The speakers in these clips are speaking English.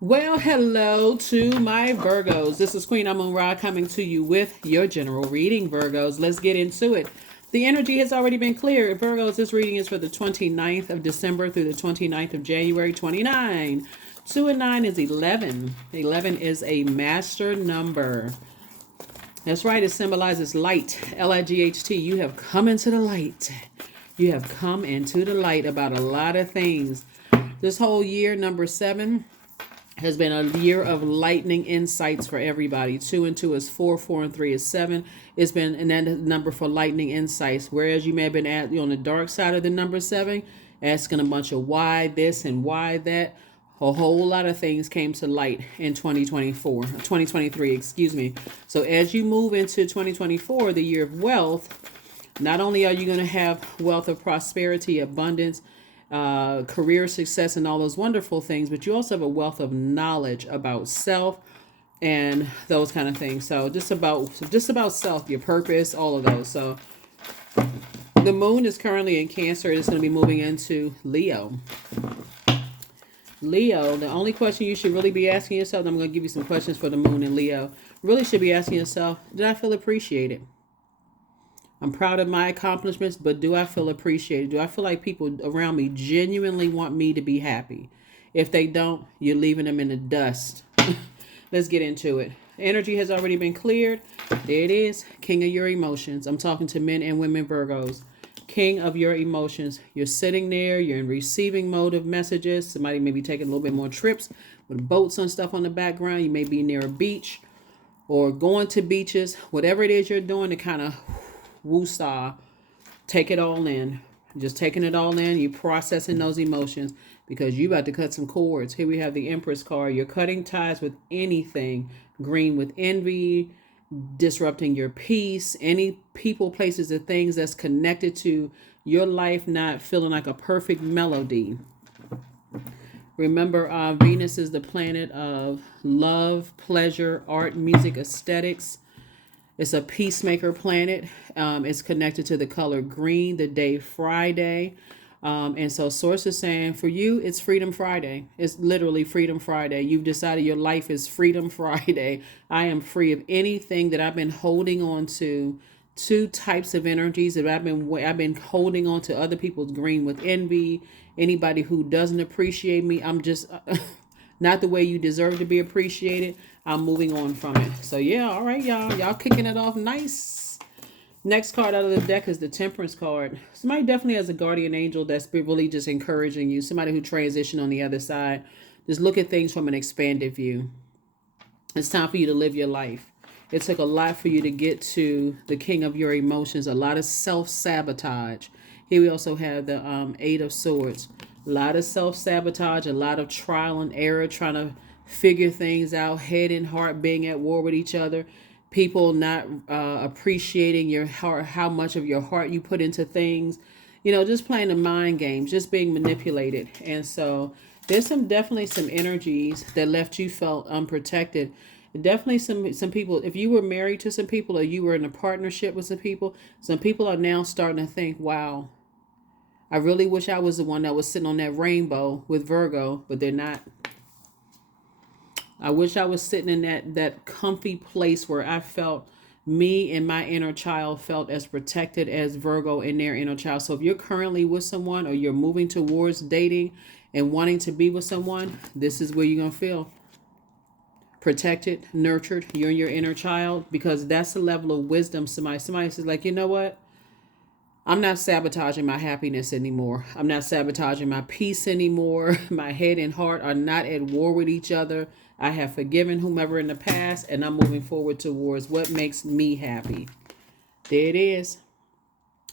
Well, hello to my Virgos. This is Queen Amun Ra coming to you with your general reading, Virgos. Let's get into it. The energy has already been cleared. Virgos, this reading is for the 29th of December through the 29th of January 29. 2 and 9 is 11. 11 is a master number. That's right, it symbolizes light. Light. You have come into the light. You have come into the light about a lot of things. This whole year, number 7, has been a year of lightning insights for everybody. 2 and 2 is 4, 4 and 3 is 7. It's been an number for lightning insights. Whereas you may have been on the dark side of the number 7, asking a bunch of why this and why that. A whole lot of things came to light in 2023, excuse me. So as you move into 2024, the year of wealth, not only are you going to have wealth of prosperity, abundance, career success, and all those wonderful things, but you also have a wealth of knowledge about self and those kind of things. So just about self, your purpose, all of those. So the moon is currently in Cancer. It's going to be moving into Leo. Leo, the only question you should really be asking yourself, I'm going to give you some questions for the moon in Leo. Really should be asking yourself, did I feel appreciated? I'm proud of my accomplishments, but do I feel appreciated? Do I feel like people around me genuinely want me to be happy? If they don't, you're leaving them in the dust. Let's get into it. Energy has already been cleared. There it is. King of your emotions. I'm talking to men and women Virgos. King of your emotions. You're sitting there. You're in receiving mode of messages. Somebody may be taking a little bit more trips with boats and stuff on the background. You may be near a beach or going to beaches. Whatever it is you're doing to kind of woosah, take it all in. Just taking it all in. You processing those emotions because you about to cut some cords. Here we have the Empress card. You're cutting ties with anything. Green with envy, disrupting your peace, any people, places, or things that's connected to your life not feeling like a perfect melody. Remember, Venus is the planet of love, pleasure, art, music, aesthetics. It's a peacemaker planet. It's connected to the color green, the day Friday. And so Source is saying for you, it's Freedom Friday. It's literally Freedom Friday. You've decided your life is Freedom Friday. I am free of anything that I've been holding on to. Two types of energies that I've been holding on to other people's green with envy. Anybody who doesn't appreciate me, I'm just not the way you deserve to be appreciated. I'm moving on from it. So yeah, all right, y'all. Y'all kicking it off nice. Next card out of the deck is the Temperance card. Somebody definitely has a guardian angel that's really just encouraging you. Somebody who transitioned on the other side. Just look at things from an expanded view. It's time for you to live your life. It took a lot for you to get to the king of your emotions. A lot of self-sabotage. Here we also have the Eight of Swords. A lot of self-sabotage, a lot of trial and error, trying to figure things out, head and heart being at war with each other. People not appreciating your heart, how much of your heart you put into things. You know, just playing the mind games, just being manipulated. And so there's definitely some energies that left you felt unprotected. Definitely some people, if you were married to some people or you were in a partnership with some people are now starting to think, wow, I really wish I was the one that was sitting on that rainbow with Virgo, but they're not. I wish I was sitting in that comfy place where I felt me and my inner child felt as protected as Virgo and their inner child. So if you're currently with someone or you're moving towards dating and wanting to be with someone, this is where you're going to feel protected, nurtured. You're in your inner child, because that's the level of wisdom. Somebody says, like, you know what? I'm not sabotaging my happiness anymore. I'm not sabotaging my peace anymore. My head and heart are not at war with each other. I have forgiven whomever in the past, and I'm moving forward towards what makes me happy. There it is.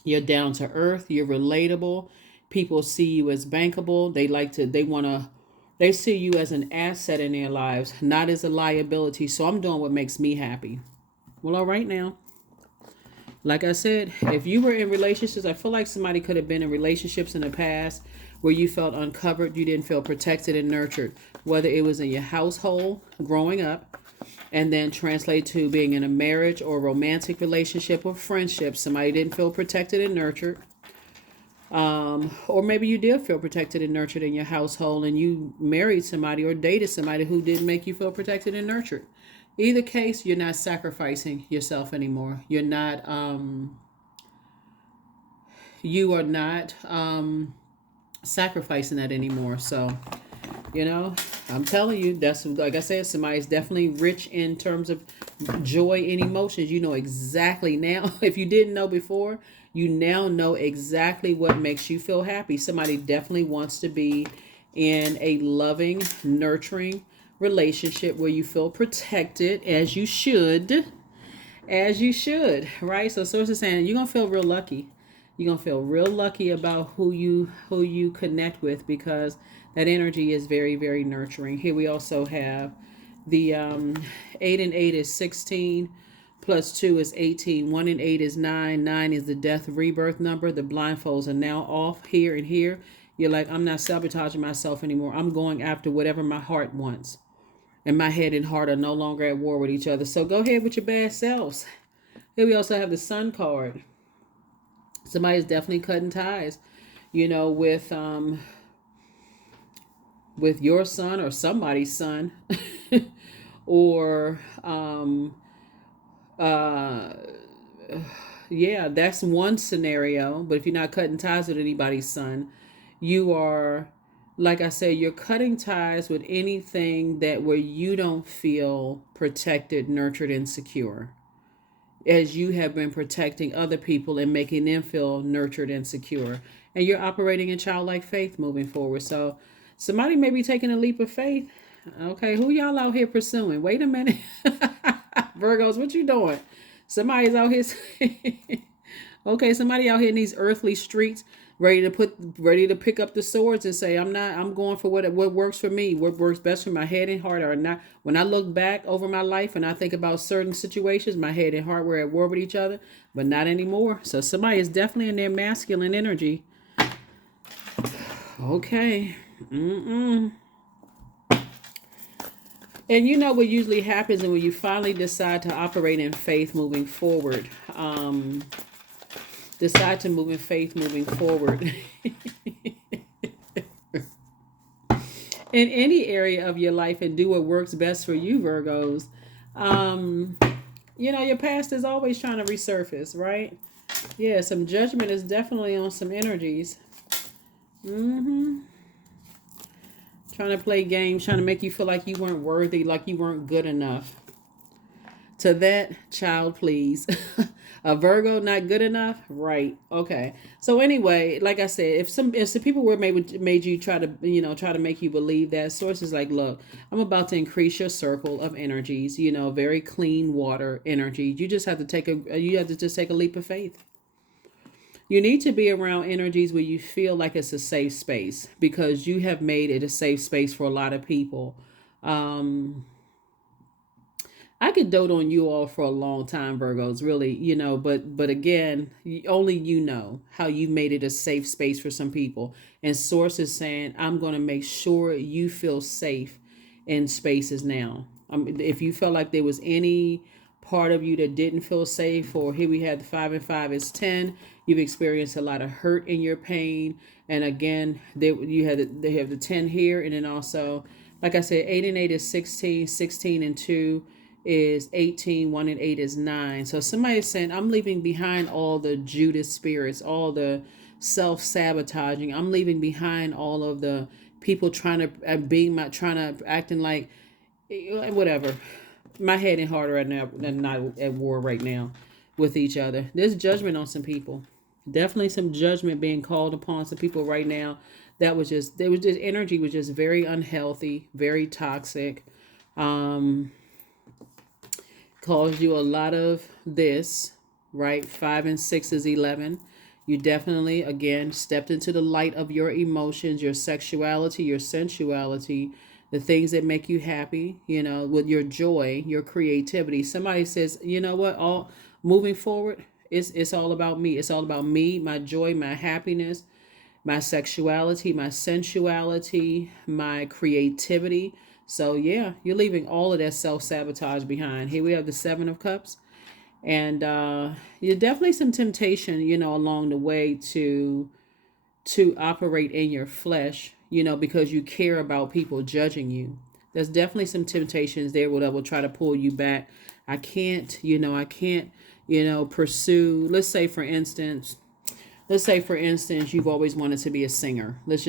You're down to earth. You're relatable. People see you as bankable. They see you as an asset in their lives, not as a liability. So I'm doing what makes me happy. Well, all right now. Like I said, if you were in relationships, I feel like somebody could have been in relationships in the past where you felt uncovered, you didn't feel protected and nurtured, whether it was in your household growing up and then translate to being in a marriage or romantic relationship or friendship. Somebody didn't feel protected and nurtured. Or maybe you did feel protected and nurtured in your household and you married somebody or dated somebody who didn't make you feel protected and nurtured. Either case, you're not sacrificing yourself anymore. You are not sacrificing that anymore. So, you know, I'm telling you, that's like I said, somebody's definitely rich in terms of joy and emotions. You know exactly now. If you didn't know before, you now know exactly what makes you feel happy. Somebody definitely wants to be in a loving, nurturing relationship where you feel protected as you should, right? So source is saying you're gonna feel real lucky. You're gonna feel real lucky about who you connect with, because that energy is very, very nurturing. Here we also have the 8 and 8 is 16, plus 2 is 18. 1 and 8 is 9. 9 is the death rebirth number. The blindfolds are now off here and here. You're like, I'm not sabotaging myself anymore. I'm going after whatever my heart wants. And my head and heart are no longer at war with each other. So go ahead with your bad selves. Here we also have the Sun card. Somebody's definitely cutting ties, with your son or somebody's son, or uh, yeah, that's one scenario. But if you're not cutting ties with anybody's son, you are, like I said, you're cutting ties with anything that where you don't feel protected, nurtured, and secure, as you have been protecting other people and making them feel nurtured and secure. And you're operating in childlike faith moving forward. So somebody may be taking a leap of faith. Okay, who y'all out here pursuing? Wait a minute. Virgos, what you doing? Somebody's out here. Okay, somebody out here in these earthly streets, ready to pick up the swords and say, I'm going for what works for me, what works best for my head and heart. Or not. When I look back over my life and I think about certain situations, my head and heart were at war with each other, but not anymore. So somebody is definitely in their masculine energy. Okay. And you know what usually happens, and when you finally decide to operate in faith moving forward, decide to move in faith moving forward in any area of your life and do what works best for you, Virgos. um your past is always trying to resurface, right? Yeah, some judgment is definitely on some energies. Trying to play games, trying to make you feel like you weren't worthy, like you weren't good enough. To that, child, please. A Virgo not good enough, right? Okay. So anyway, like I said, if some people were made you try to make you believe that, sources like, look, I'm about to increase your circle of energies. Very clean water energy. You have to just take a leap of faith. You need to be around energies where you feel like it's a safe space, because you have made it a safe space for a lot of people. Um, I could dote on you all for a long time, Virgos, really, but again, only you know how you made it a safe space for some people. And Source is saying, I'm going to make sure you feel safe in spaces now. If you felt like there was any part of you that didn't feel safe, or here we had the 5 and 5 is 10, you've experienced a lot of hurt in your pain. And again, they have the 10 here, and then also, like I said, 8 and 8 is 16, 16 and 2 is 18, 1 and 8 is 9. So somebody is saying, I'm leaving behind all the Judas spirits, all the self-sabotaging. I'm leaving behind all of the people trying to acting like whatever. My head and heart are not at war right now with each other. There's judgment on some people. Definitely some judgment being called upon some people right now. There was just energy was just very unhealthy, very toxic. Um, Caused you a lot of this, right? 5 and 6 is 11. You definitely, again, stepped into the light of your emotions, your sexuality, your sensuality, the things that make you happy, with your joy, your creativity. Somebody says, you know what, all moving forward, it's all about me. It's all about me, my joy, my happiness, my sexuality, my sensuality, my creativity. So yeah, you're leaving all of that self-sabotage behind. Here we have the 7 of Cups. And you're definitely some temptation, along the way to to operate in your flesh, because you care about people judging you. There's definitely some temptations there that will try to pull you back. I can't, pursue, let's say for instance you've always wanted to be a singer. That's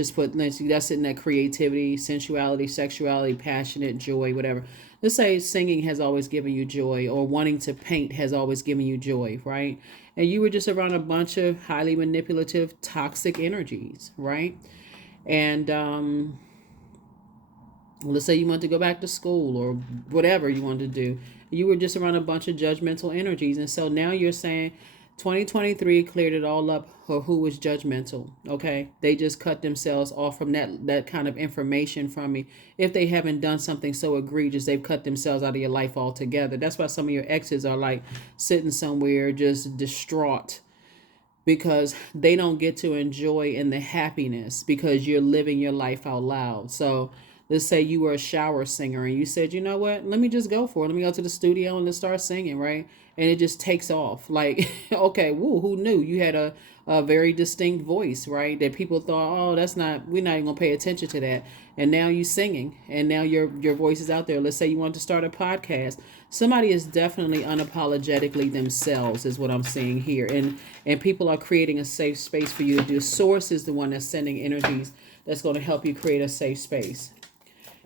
in that creativity, sensuality, sexuality, passionate, joy, whatever. Let's say singing has always given you joy, or wanting to paint has always given you joy, right? And you were just around a bunch of highly manipulative, toxic energies, right? And let's say you want to go back to school or whatever you want to do. You were just around a bunch of judgmental energies. And so now you're saying 2023 cleared it all up for who was judgmental. Okay. They just cut themselves off from that kind of information from me. If they haven't done something so egregious, they've cut themselves out of your life altogether. That's why some of your exes are like sitting somewhere just distraught, because they don't get to enjoy in the happiness because you're living your life out loud. So let's say you were a shower singer and you said, you know what, let me just go for it. Let me go to the studio and let's start singing, right? And it just takes off. Like, okay, woo, who knew you had a very distinct voice, right? That people thought, oh, we're not even gonna pay attention to that. And now you singing, and now your voice is out there. Let's say you want to start a podcast. Somebody is definitely unapologetically themselves, is what I'm seeing here. And people are creating a safe space for you to do. Source is the one that's sending energies that's going to help you create a safe space.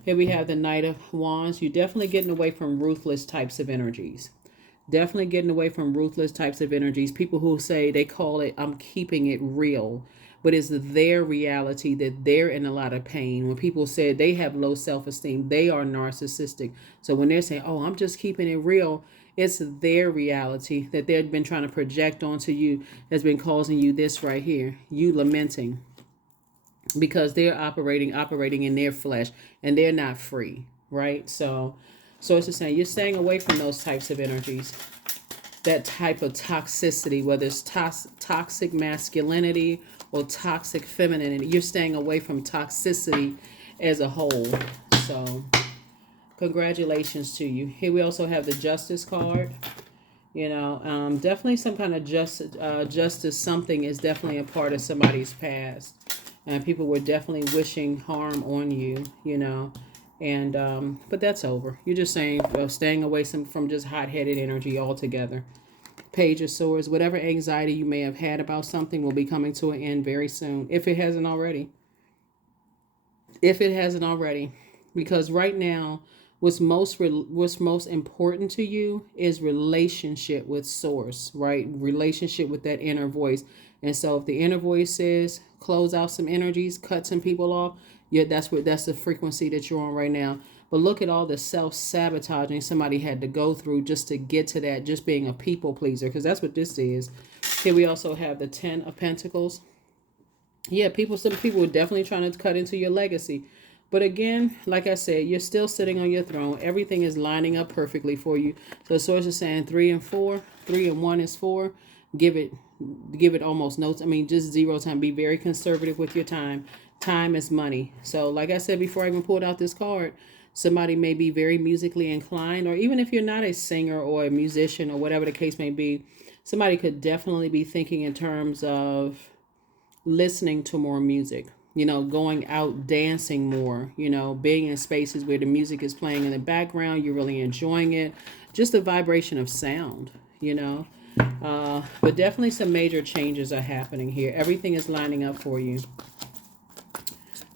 Here we have the Knight of Wands. You're definitely getting away from ruthless types of energies. Definitely getting away from ruthless types of energies. People who say, they call it, I'm keeping it real. But it's their reality that they're in a lot of pain. When people say they have low self-esteem, they are narcissistic. So when they're saying, oh, I'm just keeping it real, it's their reality that they've been trying to project onto you that's been causing you this right here. You lamenting because they're operating in their flesh and they're not free, right? So it's just saying you're staying away from those types of energies. That type of toxicity, whether it's toxic masculinity or toxic femininity, you're staying away from toxicity as a whole. So congratulations to you. Here we also have the Justice card. Definitely some kind of justice. Something is definitely a part of somebody's past, and people were definitely wishing harm on you. And but that's over. You're just saying staying away from just hot-headed energy altogether. Page of Swords, whatever anxiety you may have had about something will be coming to an end very soon, if it hasn't already. Because right now, what's most important to you is relationship with Source, right? Relationship with that inner voice. And so if the inner voice says close out some energies, cut some people off, that's the frequency that you're on right now. But look at all the self-sabotaging somebody had to go through just to get to that, just being a people pleaser, because that's what this is. Here we also have the 10 of Pentacles. Yeah, some people are definitely trying to cut into your legacy. But again, like I said, you're still sitting on your throne. Everything is lining up perfectly for you. So the Source is saying 3 and 4. 3 and 1 is 4. Give it almost no, just 0 time. Be very conservative with your time. Time is money. So like I said before I even pulled out this card, somebody may be very musically inclined, or even if you're not a singer or a musician or whatever the case may be, somebody could definitely be thinking in terms of listening to more music, going out dancing more, being in spaces where the music is playing in the background, you're really enjoying it, just the vibration of sound, but definitely some major changes are happening here. Everything is lining up for you.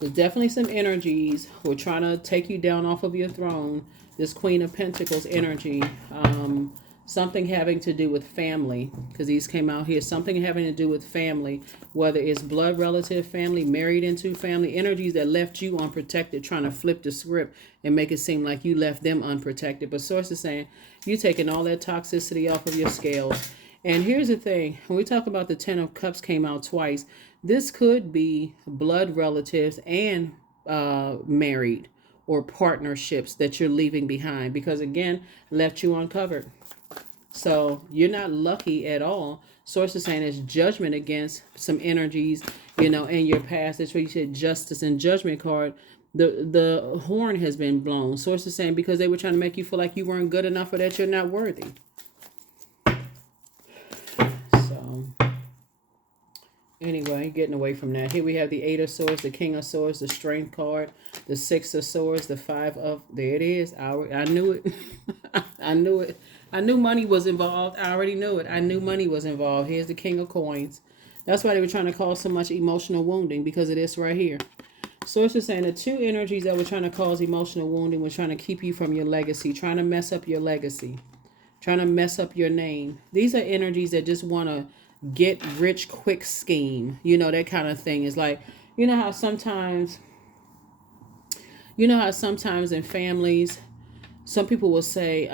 There's definitely some energies who are trying to take you down off of your throne. This Queen of Pentacles energy, something having to do with family, because these came out here. Something having to do with family, whether it's blood relative, family, married into family, energies that left you unprotected, trying to flip the script and make it seem like you left them unprotected. But Source is saying you taking all that toxicity off of your scales. And here's the thing, when we talk about the 10 of Cups came out twice, this could be blood relatives and married or partnerships that you're leaving behind, because again, left you uncovered. So you're not lucky at all. Source is saying it's judgment against some energies, in your past. That's where you said Justice and Judgment card. The horn has been blown. Source is saying because they were trying to make you feel like you weren't good enough or that you're not worthy. Anyway, getting away from that. Here we have the Eight of Swords, the King of Swords, the Strength card, the Six of Swords, the Five of... There it is. I knew it. I knew it. I knew money was involved. I already knew it. I knew money was involved. Here's the King of Coins. That's why they were trying to cause so much emotional wounding, because of this right here. Source is saying the two energies that were trying to cause emotional wounding were trying to keep you from your legacy, trying to mess up your legacy, trying to mess up your name. These are energies that just want to get rich quick scheme, you know, that kind of thing. Is like, you know how sometimes in families, some people will say,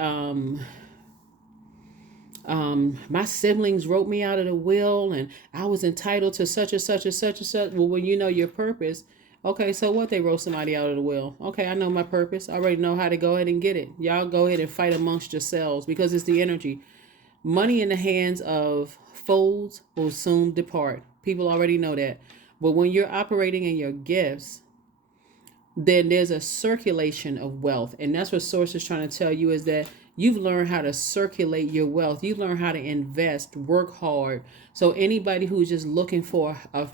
my siblings wrote me out of the will and I was entitled to such and such and such and such. Well, when you know your purpose, okay, so what, they wrote somebody out of the will. Okay, I know my purpose. I already know how to go ahead and get it. Y'all go ahead and fight amongst yourselves, because it's the energy. Money in the hands of fools will soon depart. People already know that. But when you're operating in your gifts, then there's a circulation of wealth. And that's what Source is trying to tell you, is that you've learned how to circulate your wealth. You've learned how to invest, work hard. So anybody who's just looking for a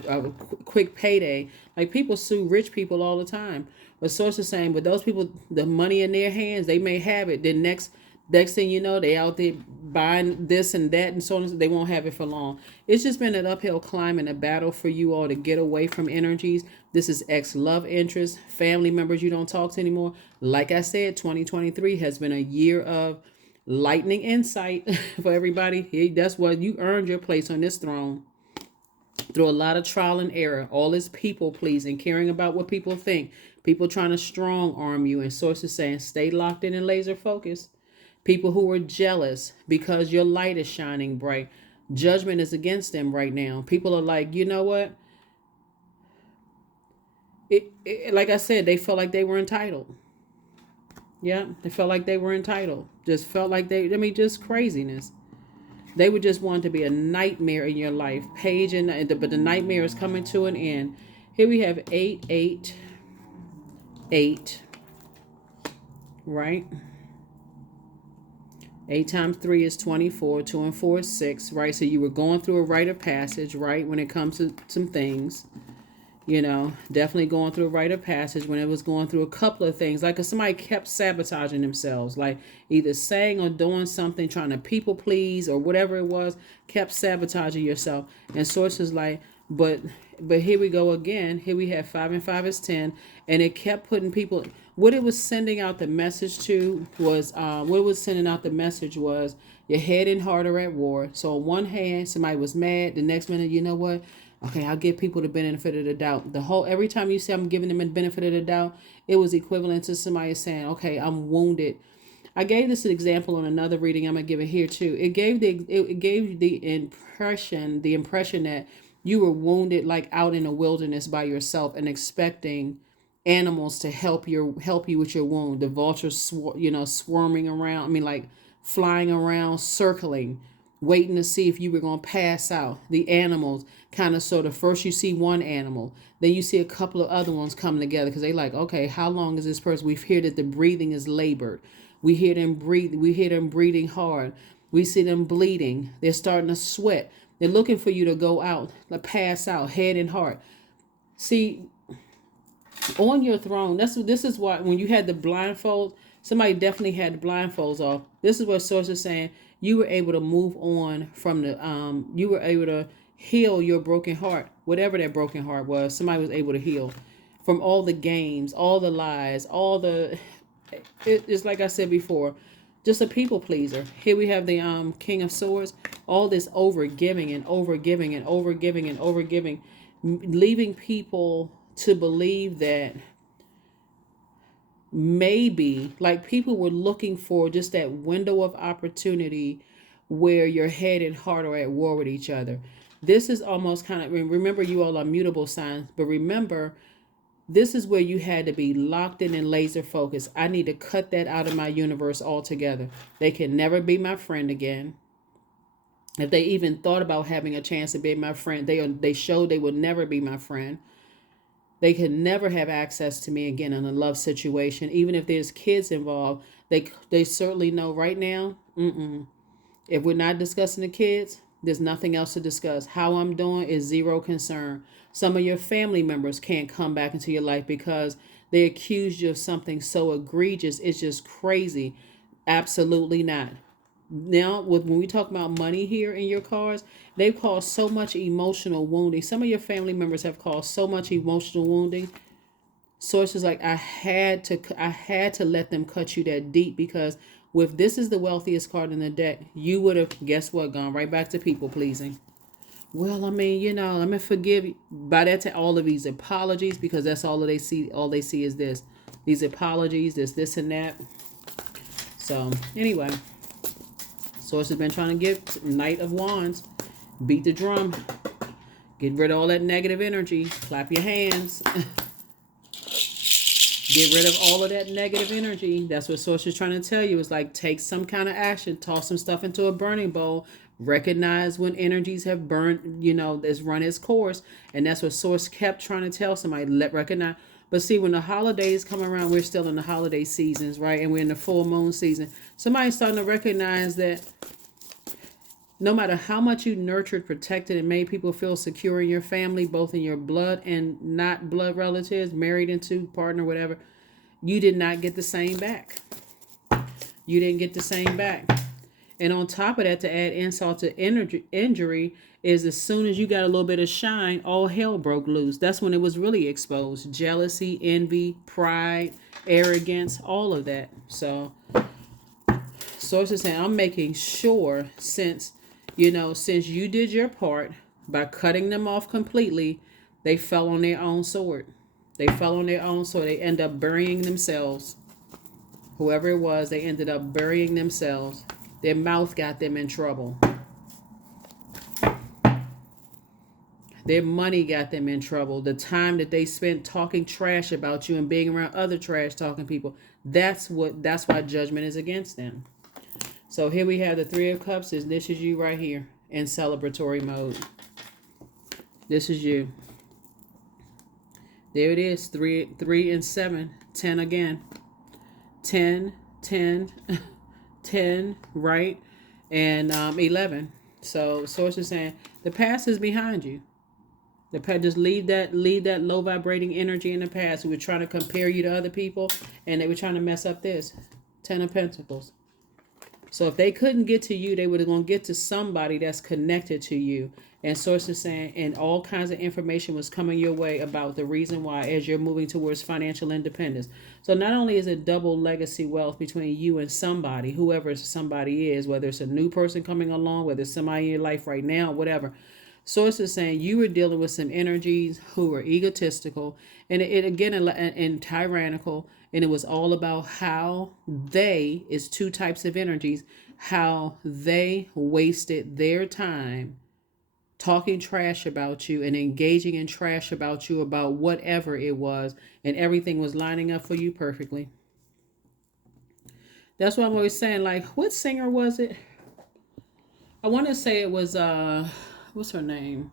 quick payday, like people sue rich people all the time. But Source is saying, but those people, the money in their hands, they may have it. Then next thing you know, they out there buying this and that and so on. They won't have it for long. It's just been an uphill climb and a battle for you all to get away from energies. This is ex-love interest, family members you don't talk to anymore. Like I said, 2023 has been a year of lightning insight for everybody. That's what you earned, your place on this throne. Through a lot of trial and error, all this people pleasing, caring about what people think, people trying to strong arm you, and Sources saying stay locked in and laser focused. People who are jealous because your light is shining bright. Judgment is against them right now. People are like, you know what? Like I said, they felt like they were entitled. Yeah, they felt like they were entitled. Just felt like just craziness. They would just want to be a nightmare in your life. But the nightmare is coming to an end. Here we have 888. Right? 8 times 3 is 24. 2 and 4 is 6, right? So you were going through a rite of passage, right? When it comes to some things, you know, definitely going through a rite of passage when it was going through a couple of things. Like if somebody kept sabotaging themselves, like either saying or doing something, trying to people please or whatever it was, kept sabotaging yourself. And Sources like, but here we go again. Here we have 5 and 5 is 10. And it kept putting people... What it was sending out the message to was, your head and heart are at war. So on one hand, somebody was mad. The next minute, you know what? Okay, I'll give people the benefit of the doubt. Every time you say I'm giving them the benefit of the doubt, it was equivalent to somebody saying, okay, I'm wounded. I gave this an example on another reading. I'm gonna give it here too. It gave the impression that you were wounded, like out in the wilderness by yourself and expecting animals to help you with your wound. The vultures, swarming around. I mean, like flying around, circling, waiting to see if you were going to pass out. The animals kind of sort of, first you see one animal, then you see a couple of other ones coming together because they like, okay, how long is this person? We hear that the breathing is labored. We hear them breathe. We hear them breathing hard. We see them bleeding. They're starting to sweat. They're looking for you to go out, like pass out, head and heart. See, on your throne, this is why when you had the blindfold, somebody definitely had the blindfolds off. This is what Source is saying. You were able to move on from you were able to heal your broken heart, whatever that broken heart was. Somebody was able to heal from all the games, all the lies, it's like I said before, just a people pleaser. Here we have the King of Swords, all this overgiving and overgiving and overgiving and overgiving, leaving people to believe that maybe, like, people were looking for just that window of opportunity where your head and heart are at war with each other. This is almost kind of, remember, you all are mutable signs, but remember, this is where you had to be locked in and laser focused. I need to cut that out of my universe altogether. They can never be my friend again. If they even thought about having a chance to be my friend, they showed they would never be my friend. They can never have access to me again in a love situation. Even if there's kids involved, they certainly know right now, if we're not discussing the kids, There's nothing else to discuss. How I'm doing is zero concern. Some of your family members can't come back into your life because they accused you of something so egregious. It's just crazy. Absolutely not. Now, when we talk about money here in your cards, they've caused so much emotional wounding. Some of your family members have caused so much emotional wounding. Sources like I had to let them cut you that deep, because with this is the wealthiest card in the deck, you would have, guess what, gone right back to people pleasing. Well, I mean, let me forgive you. By that time, all of these apologies, because that's all they see. All they see is this, these apologies, this and that. So anyway, Source has been trying to give Knight of Wands, beat the drum, get rid of all that negative energy, clap your hands. Get rid of all of that negative energy. That's what Source is trying to tell you. It's like, take some kind of action, toss some stuff into a burning bowl, recognize when energies have burned, that's run its course. And that's what Source kept trying to tell somebody, recognize. But see, when the holidays come around, we're still in the holiday seasons, right? And we're in the full moon season. Somebody's starting to recognize that no matter how much you nurtured, protected, and made people feel secure in your family, both in your blood and not blood relatives, married into, partner, whatever, you did not get the same back. You didn't get the same back. And on top of that, to add insult to injury, is as soon as you got a little bit of shine, all hell broke loose. That's when it was really exposed. Jealousy, envy, pride, arrogance, all of that. So, Source is saying, I'm making sure, since you did your part by cutting them off completely, they fell on their own sword. They fell on their own sword. They end up burying themselves. Whoever it was, they ended up burying themselves. Their mouth got them in trouble. Their money got them in trouble. The time that they spent talking trash about you and being around other trash talking people, that's why judgment is against them. So here we have the Three of Cups. This is you right here in celebratory mode. This is you. There it is. 3 and 7. 10 again. 10, 10, 10, right? And 11. So Source is saying the past is behind you. The past, just leave that low vibrating energy in the past. We were trying to compare you to other people, and they were trying to mess up this. 10 of Pentacles. So if they couldn't get to you, they were going to get to somebody that's connected to you. And Source is saying, and all kinds of information was coming your way about the reason why, as you're moving towards financial independence. So not only is it double legacy wealth between you and somebody, whoever somebody is, whether it's a new person coming along, whether it's somebody in your life right now, whatever. Source is saying you were dealing with some energies who were egotistical and it again and tyrannical. And it was all about how they, is two types of energies, how they wasted their time talking trash about you and engaging in trash about you, about whatever it was. And everything was lining up for you perfectly. That's what I'm always saying. Like, what singer was it? I want to say it was, what's her name?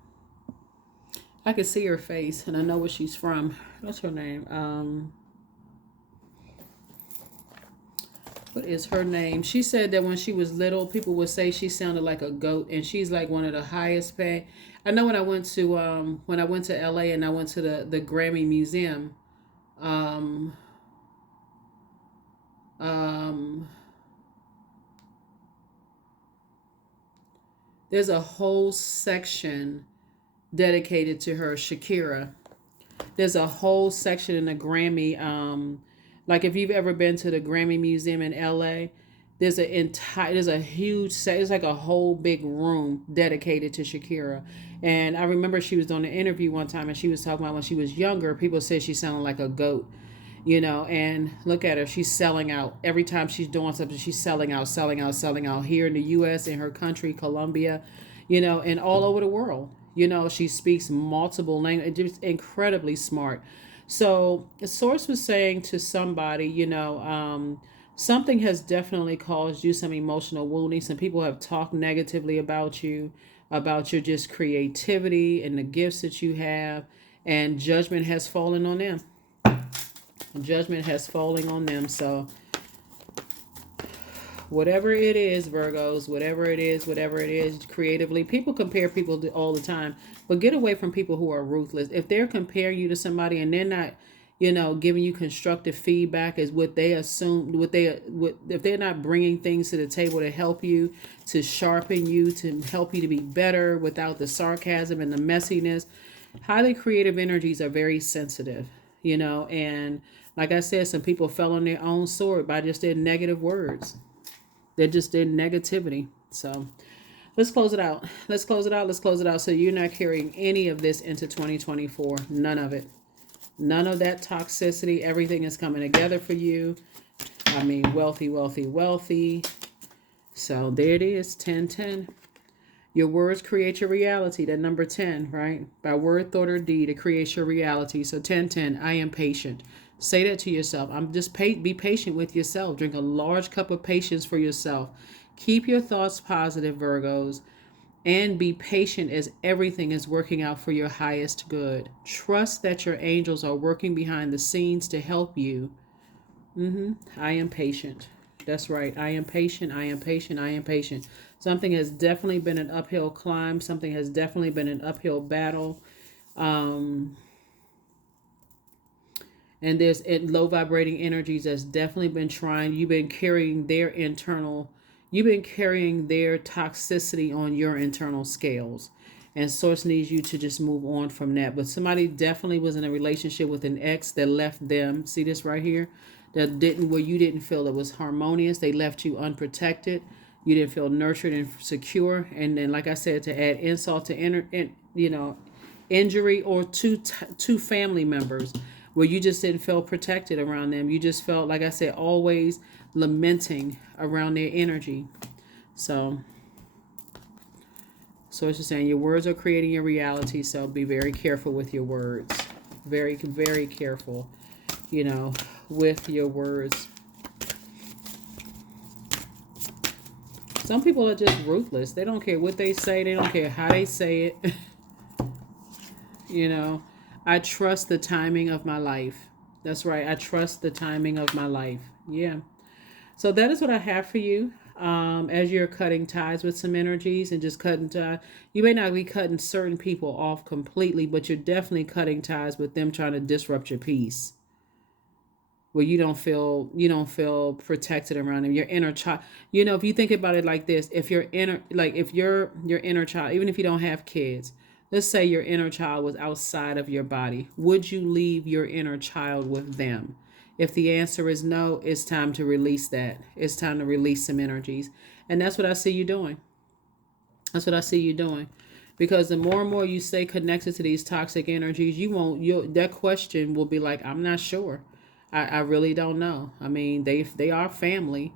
I can see her face and I know where she's from. What's her name? What is her name? She said that when she was little, people would say she sounded like a goat, and she's like one of the highest paid. I know when I went to LA and I went to the Grammy Museum, there's a whole section dedicated to her, Shakira. There's a whole section in the Grammy. Like if you've ever been to the Grammy Museum in LA, there's a huge set. It's like a whole big room dedicated to Shakira. And I remember she was on an interview one time and she was talking about when she was younger, people said she sounded like a goat, and look at her. She's selling out. Every time she's doing something, she's selling out here in the U.S., in her country, Colombia, and all over the world. She speaks multiple languages, just incredibly smart. So the Source was saying to somebody, something has definitely caused you some emotional wounding. Some people have talked negatively about you, about your just creativity and the gifts that you have, and judgment has fallen on them. Judgment has fallen on them. So Whatever it is, Virgos, whatever it is, creatively. People compare people all the time, but get away from people who are ruthless. If they're comparing you to somebody and they're not, giving you constructive feedback is what they assume, if they're not bringing things to the table to help you, to sharpen you, to help you to be better without the sarcasm and the messiness. Highly creative energies are very sensitive, and like I said, some people fell on their own sword by just their negative words. They're just their negativity. So let's close it out. Let's close it out. Let's close it out. So you're not carrying any of this into 2024. None of it. None of that toxicity. Everything is coming together for you. I mean, wealthy, wealthy, wealthy. So there it is, 10-10. Your words create your reality. That number 10, right? By word, thought, or deed, it creates your reality. So 10-10, I am patient. Say that to yourself. Be patient with yourself. Drink a large cup of patience for yourself. Keep your thoughts positive, Virgos. And be patient as everything is working out for your highest good. Trust that your angels are working behind the scenes to help you. I am patient. That's right. I am patient. I am patient. I am patient. Something has definitely been an uphill climb. Something has definitely been an uphill battle. And there's low vibrating energies that's definitely been trying. You've been carrying their toxicity on your internal scales. And source needs you to just move on from that. But somebody definitely was in a relationship with an ex that left them. See this right here? Where you didn't feel it was harmonious. They left you unprotected. You didn't feel nurtured and secure. And then, like I said, to add insult to injury, or two family members where you just didn't feel protected around them. You just felt, like I said, always lamenting around their energy. So it's just saying your words are creating your reality. So be very careful with your words. Very, very careful, with your words. Some people are just ruthless. They don't care what they say. They don't care how they say it. I trust the timing of my life. That's right. I trust the timing of my life. Yeah. So that is what I have for you. As you're cutting ties with some energies and just cutting ties. You may not be cutting certain people off completely, but you're definitely cutting ties with them trying to disrupt your peace. Where you don't feel protected around them. Your inner child. If you think about it like this, if your inner child, even if you don't have kids, let's say your inner child was outside of your body, would you leave your inner child with them? If the answer is no, it's time to release that. It's time to release some energies. And that's what I see you doing. That's what I see you doing. Because the more and more you stay connected to these toxic energies, that question will be like, I'm not sure. I really don't know. I mean, they are family.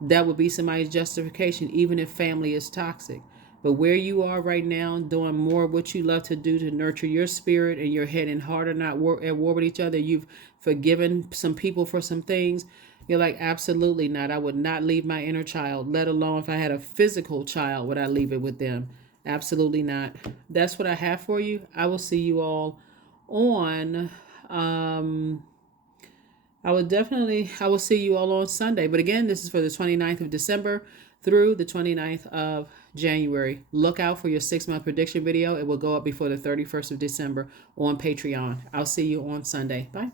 That would be somebody's justification, even if family is toxic. But where you are right now, doing more what you love to do to nurture your spirit, and your head and heart are not at war with each other. You've forgiven some people for some things. You're like, absolutely not. I would not leave my inner child, let alone if I had a physical child, would I leave it with them? Absolutely not. That's what I have for you. I will see you all on... I will see you all on Sunday. But again, this is for the 29th of December through the 29th of January. Look out for your 6-month prediction video. It will go up before the 31st of December on Patreon. I'll see you on Sunday. Bye.